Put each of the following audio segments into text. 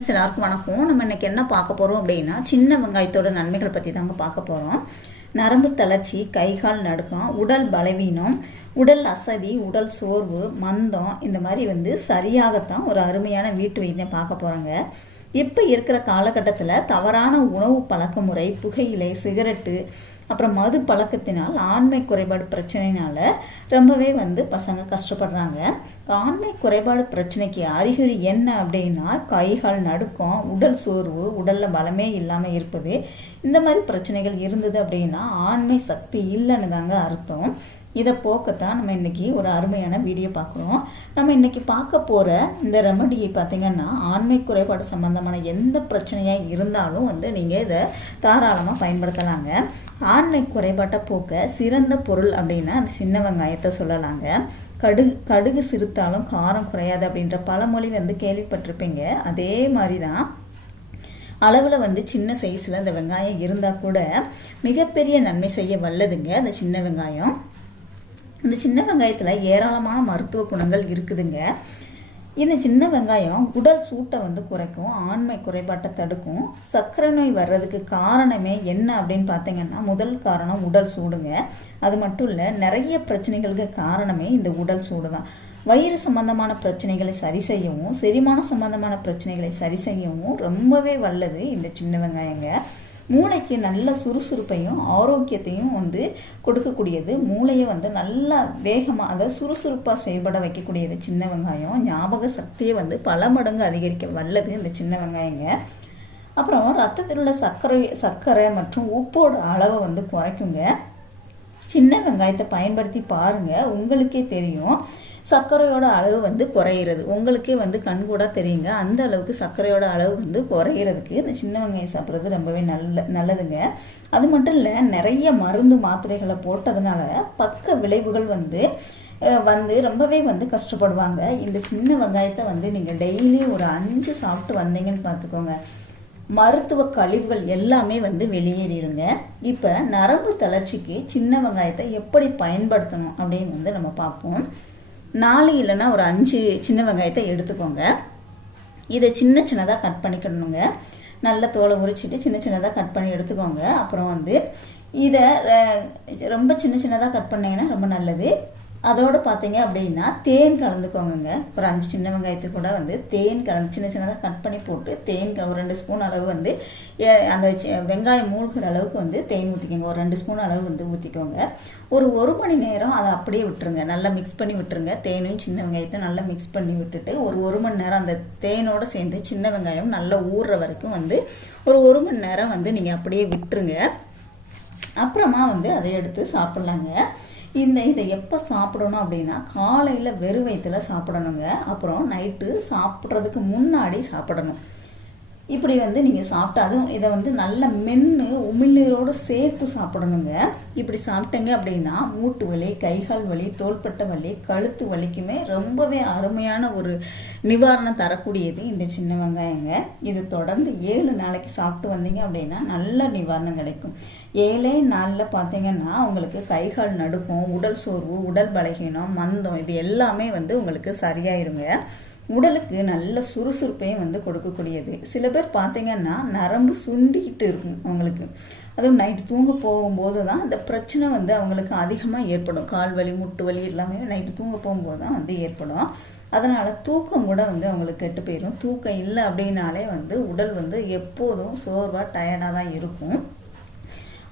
எல்லாருக்கும் வணக்கம். நம்ம இன்னைக்கு என்ன பார்க்க போகிறோம் அப்படின்னா சின்ன வெங்காயத்தோட நன்மைகள் பற்றி தாங்க பார்க்க போகிறோம் நரம்பு தளர்ச்சி கைகால் நடுக்கம் உடல் பலவீனம் உடல் அசதி உடல் சோர்வு மந்தம் இந்த மாதிரி வந்து சரியாகத்தான் ஒரு அருமையான வீட்டு வைத்தியம் பார்க்க போகிறாங்க இப்போ இருக்கிற காலகட்டத்தில் தவறான உணவு பழக்க முறை புகையிலை சிகரெட்டு அப்புறம் மது பழக்கத்தினால் ஆண்மை குறைபாடு பிரச்சனைனால ரொம்பவே வந்து பசங்க கஷ்டப்படுறாங்க. ஆண்மை குறைபாடு பிரச்சனைக்கு அறிகுறி என்ன அப்படின்னா கைகால் நடுக்கம் உடல் சோர்வு உடலில் பலமே இல்லாமல் இருப்பது. இந்த மாதிரி பிரச்சனைகள் இருந்தது அப்படின்னா ஆண்மை சக்தி இல்லைன்னு தாங்க அர்த்தம். இதை போக்கத்தான் நம்ம இன்னைக்கு ஒரு அருமையான வீடியோ பார்க்குறோம். நம்ம இன்றைக்கி பார்க்க போகிற இந்த ரெமடியை பார்த்தீங்கன்னா ஆண்மை குறைபாடு சம்மந்தமான எந்த பிரச்சனையாக இருந்தாலும் வந்து நீங்கள் இதை தாராளமாக பயன்படுத்தலாங்க. ஆண்மை குறைபாட்டை போக்க சிறந்த பொருள் அப்படின்னா அந்த சின்ன வெங்காயத்தை சொல்லலாங்க. கடுகு கடுகு சிறுத்தாலும் காரம் குறையாது அப்படின்ற பழமொழி வந்து கேள்விப்பட்டிருப்பீங்க. அதே மாதிரி தான் அளவில் வந்து சின்ன சைஸில் அந்த வெங்காயம் இருந்தால் கூட மிகப்பெரிய நன்மை செய்ய வல்லதுங்க அந்த சின்ன வெங்காயம். இந்த சின்ன வெங்காயத்தில் ஏராளமான மருத்துவ குணங்கள் இருக்குதுங்க. இந்த சின்ன வெங்காயம் உடல் சூட்டை வந்து குறைக்கும் ஆண்மை குறைபாட்டை தடுக்கும். சர்க்கரை நோய் வர்றதுக்கு காரணமே என்ன அப்படின்னு பார்த்தீங்கன்னா முதல் காரணம் உடல் சூடுங்க. அது மட்டும் இல்லை நிறைய பிரச்சனைகளுக்கு காரணமே இந்த உடல் சூடு தான் வயிறு சம்பந்தமான பிரச்சனைகளை சரி செய்யவும் செரிமான சம்பந்தமான பிரச்சனைகளை சரி செய்யவும் ரொம்பவே வல்லது இந்த சின்ன வெங்காயங்க. மூளைக்கு நல்ல சுறுசுறுப்பையும் ஆரோக்கியத்தையும் வந்து கொடுக்கக்கூடியது. மூளையை வந்து நல்லா வேகமாக அதாவது சுறுசுறுப்பாக செயல்பட வைக்கக்கூடியது சின்ன வெங்காயம். ஞாபக சக்தியை வந்து பல மடங்கு அதிகரிக்க வல்லது இந்த சின்ன வெங்காயங்க. அப்புறம் ரத்தத்தில் உள்ள சர்க்கரை சர்க்கரை மற்றும் உப்போட அளவை வந்து குறைக்குங்க. சின்ன வெங்காயத்தை பயன்படுத்தி பாருங்கள் உங்களுக்கே தெரியும். சர்க்கரையோட அளவு வந்து குறையிறது. உங்களுக்கே வந்து கண்கூட தெரியுங்க. அந்த அளவுக்கு சர்க்கரையோட அளவு வந்து குறையிறதுக்கு இந்த சின்ன வெங்காயம் சாப்பிட்றது ரொம்பவே நல்ல நல்லதுங்க. அது மட்டும் இல்லை நிறைய மருந்து மாத்திரைகளை போட்டதுனால பக்க விளைவுகள் வந்து வந்து ரொம்பவே வந்து கஷ்டப்படுவாங்க. இந்த சின்ன வெங்காயத்தை வந்து நீங்கள் டெய்லி ஒரு அஞ்சு சாப்பிட்டு வந்தீங்கன்னு பார்த்துக்கோங்க. மருத்துவ கழிவுகள் எல்லாமே வந்து வெளியேறிடுங்க. இப்போ நரம்பு தளர்ச்சிக்கு சின்ன வெங்காயத்தை எப்படி பயன்படுத்தணும் அப்படின்னு வந்து நம்ம பார்ப்போம். நாலு இல்லைன்னா ஒரு அஞ்சு சின்ன வெங்காயத்தை எடுத்துக்கோங்க. இதை சின்ன சின்னதாக கட் பண்ணிக்கணுங்க. நல்ல தோலை உரிச்சிட்டு சின்ன சின்னதாக கட் பண்ணி எடுத்துக்கோங்க. அப்புறம் வந்து இதை ரொம்ப சின்ன சின்னதாக கட் பண்ணிங்கன்னா ரொம்ப நல்லது. அதோடு பார்த்தீங்க அப்படின்னா தேன் கலந்துக்கோங்க ஒரு அஞ்சு சின்ன வெங்காயத்துக்கு கூட வந்து தேன் கலந்து சின்ன சின்னதாக கட் பண்ணி போட்டு தேன் ஒரு ரெண்டு ஸ்பூன் அளவு வந்து அந்த வெங்காயம் மூழ்கிற அளவுக்கு வந்து தேன் ஊற்றிக்கோங்க ஒரு ரெண்டு ஸ்பூன் அளவு வந்து ஊற்றிக்கோங்க ஒரு ஒரு மணி நேரம் அதை அப்படியே விட்டுருங்க. நல்லா மிக்ஸ் பண்ணி விட்டுருங்க. தேனையும் சின்ன வெங்காயத்தையும் நல்லா மிக்ஸ் பண்ணி விட்டுட்டு ஒரு ஒரு மணி நேரம் அந்த தேனோடு சேர்ந்து சின்ன வெங்காயம் நல்லா ஊறுற வரைக்கும் வந்து ஒரு ஒரு மணி நேரம் வந்து நீங்கள் அப்படியே விட்டுருங்க. அப்புறமா வந்து அதை எடுத்து சாப்பிட்லாங்க. இந்த இதை எப்போ சாப்பிடணும் அப்படின்னா காலையில் வெறும் வயிற்றில் சாப்பிடணுங்க. அப்புறம் நைட்டு சாப்பிட்றதுக்கு முன்னாடி சாப்பிடணும். இப்படி வந்து நீங்கள் சாப்பிட்டா அதுவும் இதை வந்து நல்ல மென்று உமிழ்நீரோடு சேர்த்து சாப்பிடணுங்க. இப்படி சாப்பிட்டீங்க அப்படின்னா மூட்டு வலி கைகால் வலி தோள்பட்ட வலி கழுத்து வலிக்குமே ரொம்பவே அருமையான ஒரு நிவாரணம் தரக்கூடியது இந்த சின்ன வெங்காயங்க. இது தொடர்ந்து ஏழு நாளைக்கு சாப்பிட்டு வந்தீங்க அப்படின்னா நல்ல நிவாரணம் கிடைக்கும். ஏழே நாளில் பார்த்தீங்கன்னா உங்களுக்கு கைகால் நடுக்கும் உடல் சோர்வு உடல் பலகீனம் மந்தம் இது எல்லாமே வந்து உங்களுக்கு சரியாயிருங்க. உடலுக்கு நல்ல சுறுசுறுப்பையும் வந்து கொடுக்கக்கூடியது. சில பேர் பார்த்தீங்கன்னா நரம்பு சுண்டிக்கிட்டு இருக்கும் அவங்களுக்கு. அதுவும் நைட்டு தூங்க போகும்போது தான் அந்த பிரச்சனை வந்து அவங்களுக்கு அதிகமாக ஏற்படும். கால் வலி முட்டு வலி எல்லாமே நைட்டு தூங்க போகும்போது தான் வந்து ஏற்படும். அதனால் தூக்கம் கூட வந்து அவங்களுக்கு கெட்டு போயிடும் தூக்கம் இல்லை அப்படின்னாலே வந்து உடல் வந்து எப்போதும் சோர்வாக டயர்டாக தான் இருக்கும்.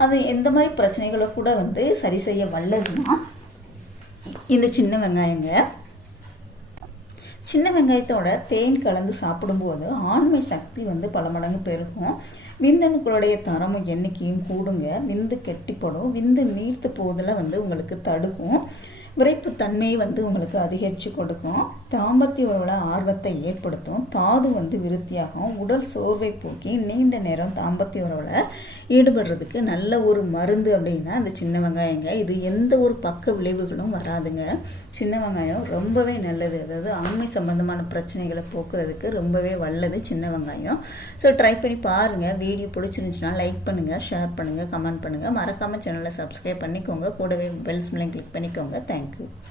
அது எந்த மாதிரி பிரச்சனைகளை கூட வந்து சரி செய்ய வல்லதுன்னா இந்த சின்ன வெங்காயங்க சின்ன வெங்காயத்தோட தேன் கலந்து சாப்பிடும்போது ஆண்மை சக்தி வந்து பல மடங்கு பெருகும். விந்தணுக்களுடைய தரமும் எண்ணிக்கையும் கூடுங்க. விந்து கெட்டிப்படும். விந்து நீர்த்து போதில் வந்து உங்களுக்கு தடுக்கும். விரைப்பு தன்மையை வந்து உங்களுக்கு அதிகரித்து கொடுக்கும். தாம்பத்திய உறவில் ஆர்வத்தை ஏற்படுத்தும். தாது வந்து விருத்தியாகும். உடல் சோர்வை போக்கி நீண்ட நேரம் தாம்பத்திய உறவில் ஈடுபடுறதுக்கு நல்ல ஒரு மருந்து அப்படின்னா அந்த சின்ன வெங்காயங்க. இது எந்த ஒரு பக்க விளைவுகளும் வராதுங்க. சின்ன வெங்காயம் ரொம்பவே நல்லது. அதாவது ஆண்மை சம்பந்தமான பிரச்சனைகளை போக்குறதுக்கு ரொம்பவே வல்லது சின்ன வெங்காயம். ஸோ ட்ரை பண்ணி பாருங்கள் வீடியோ பிடிச்சிருந்துச்சுன்னா லைக் பண்ணுங்கள் ஷேர் பண்ணுங்கள் கமெண்ட் பண்ணுங்கள் மறக்காமல் சேனலை சப்ஸ்கிரைப் பண்ணிக்கோங்க. கூடவே பெல்ஸ் மேலே கிளிக் பண்ணிக்கோங்க. Thank you.